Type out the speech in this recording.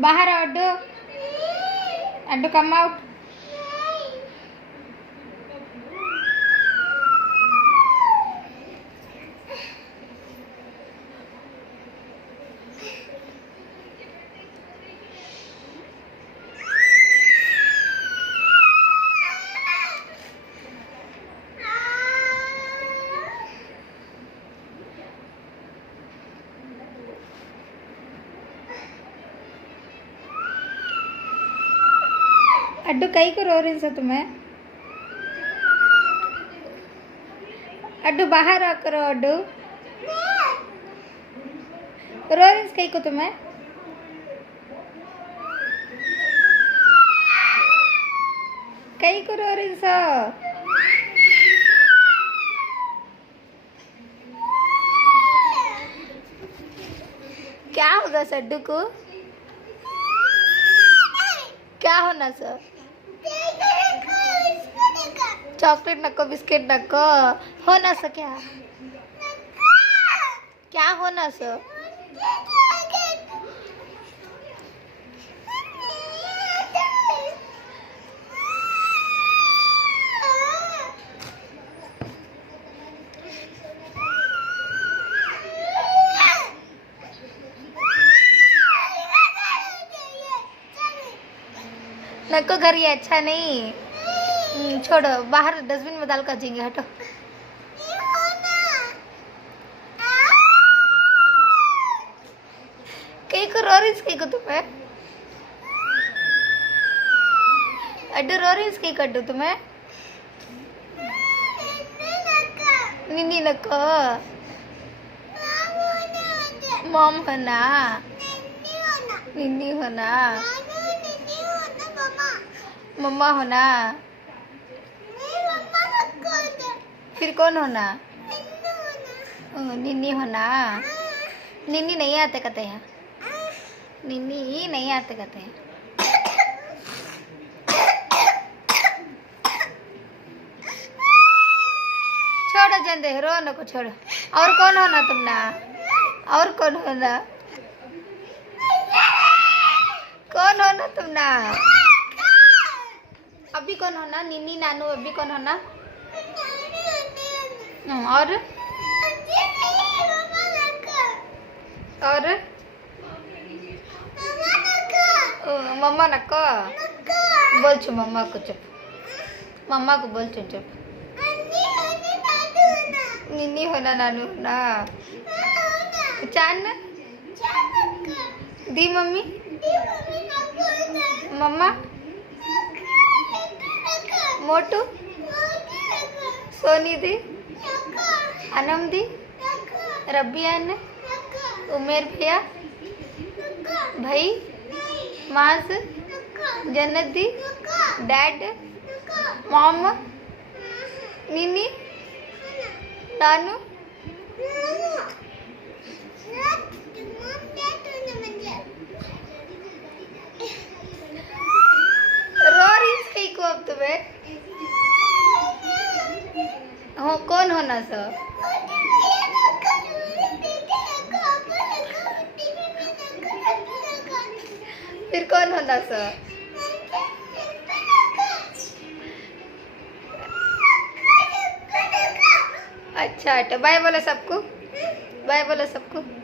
बाहर आओ Addu. Addu come out. Addu कहीं को रो रही तुम्हें? अड्डू बाहर आ करो। अड्डू रो रही कहीं को तुम्हें? कहीं को रो रही सो? क्या होगा सड्डू को? क्या होना सर? चॉकलेट नको, बिस्किट नको, होना सर क्या? क्या होना सर? नको घर ये अच्छा नहीं। छोड़ो, बाहर डस्टबिन में डाल कर जाएंगे। हटो। कहीं को रो रही कहीं को तुम्हें? अड्डू रो रही कहीं को? अड्डू तुम्हें निन्नी नको, मॉम होना, निन्नी होना, मम्मा होना। फिर कौन होना? निन्नी होना। निन्नी नहीं आते कहते हैं। निन्नी नहीं आते कहते हैं। छोड़ो जंदे, रो नको, छोड़ो। और कौन होना तुम ना? और कौन होना? कौन होना तुम ना? अभी कौन होना? निन्नी नानू अभी कौन होना? और मम्मा नको बोल चु। मम्मा को चुप, मम्मा को बोल चु चुप। निन्नी होना, नानू होना। चांद दी मम्मी, मम्मा, मोटू, सोनी दी, अनम दी, रबियान, उमेर भैया, भाई, मास, जन्नत दी, डैड, मॉम, निन्नी, नानू। रो रही को अब तुम्हें? हो कौन होना सर? फिर कौन होना सर? अच्छा, बाय बोलो सबको, बाय बोलो सबको।